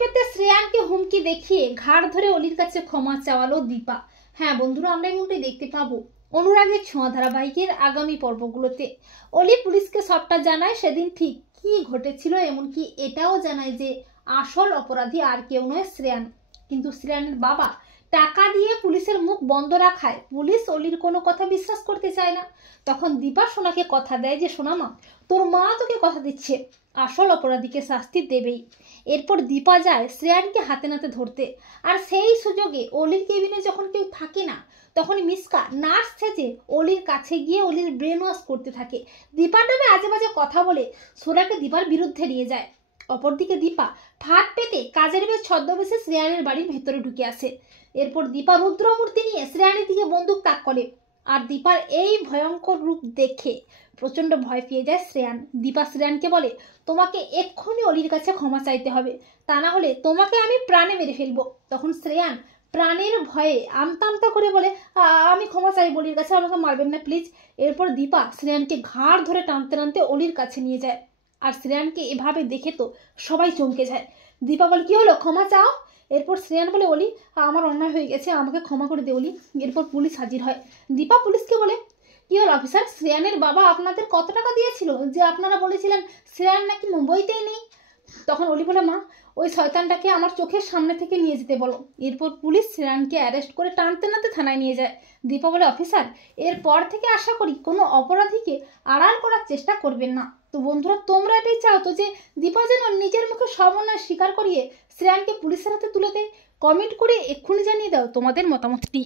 পেতে শ্রেয়ানকে হুমকি দেখিয়ে ঘাড় ধরে অলির কাছে ক্ষমা চাওয়ালো দীপা। হ্যাঁ বন্ধুরা, আমরা এমনটাই দেখতে পাবো অনুরাগের ছোঁয়া ধারাবাহিকের আগামী পর্বগুলোতে। অলি পুলিশকে সবটা জানায় সেদিন ঠিক কি ঘটেছিল, এমনকি এটাও জানায় যে আসল অপরাধী আর কেউ নয়, শ্রেয়ান। কিন্তু শ্রেয়ানের বাবা টাকা দিয়ে পুলিশের মুখ বন্ধ রাখায় পুলিশ অলির কোনো কথা বিশ্বাস করতে চায় না। তখন দীপা সোনাকে কথা দেয় যে সোনা মা, তোর মা তোকে কথা দিচ্ছে, আসল অপরাধীকে শাস্তি দেবেই। এরপর দীপা যায় শ্রেয়ানকে হাতে নাতে ধরতে, আর সেই সুযোগে অলির কেবিনে যখন কেউ থাকে না তখন মিসকা নার্স সেজে অলির কাছে গিয়ে অলির ব্রেন ওয়াশ করতে থাকে। দীপার নামে আজে বাজে কথা বলে সোনাকে দীপার বিরুদ্ধে নিয়ে যায়। অপরদিকে দীপা ফাঁদ পেতে কাজের মেয়ে ছদ্মবেশে শ্রেয়ানের বাড়ির ভেতরে ঢুকে আসে। এরপর দীপা রুদ্রমূর্তি নিয়ে শ্রেয়ানের দিকে বন্দুক তাক করে, আর দীপার এই ভয়ঙ্কর রূপ দেখে প্রচন্ড ভয় পেয়ে যায় শ্রেয়ান। দীপা শ্রেয়ানকে বলে, তোমাকে এক্ষুনি অলির কাছে ক্ষমা চাইতে হবে, তা না হলে তোমাকে আমি প্রাণে মেরে ফেলবো। তখন শ্রেয়ান প্রাণের ভয়ে আমতা আমতা করে বলে, আমি ক্ষমা চাই অলির কাছে, আমাকে মারবেন না প্লিজ। এরপর দীপা শ্রেয়ানকে ঘাড় ধরে টানতে টানতে অলির কাছে নিয়ে যায়। আর শ্রেয়ানকে এভাবে দেখে তো সবাই চমকে যায়। দীপা বলে, কি হলো, ক্ষমা চাও? এরপর শ্রেয়ান বলে, অলি আমার অন্যায় হয়ে গেছে, আমাকে ক্ষমা করে দে অলি। এরপর পুলিশ হাজির হয়। দীপা পুলিশকে বলে, কি হলো অফিসার, শ্রেয়ানের বাবা আপনাদের কত টাকা দিয়েছিল যে আপনারা বলেছিলেন শ্রেয়ান নাকি মুম্বইতেই নেই? তখন অলি বলে, মা ওই শয়তানটাকে আমার চোখের সামনে থেকে নিয়ে যেতে বলো। এরপর পুলিশ শ্রেয়ানকে অ্যারেস্ট করে টানতে টানতে থানায় নিয়ে যায়। দীপা বলে, অফিসার এরপর থেকে আশা করি কোনো অপরাধীকে আড়াল করার চেষ্টা করবেন না। তো বন্ধুরা, তোমরা এটাই চাও তো যে দীপা যেন নিজের মুখে সব অন্যায় স্বীকার করিয়ে শ্রেয়ানকে পুলিশের হাতে তুলে দেয়? কমেন্ট করে এক্ষুনি জানিয়ে দাও তোমাদের মতামতটি।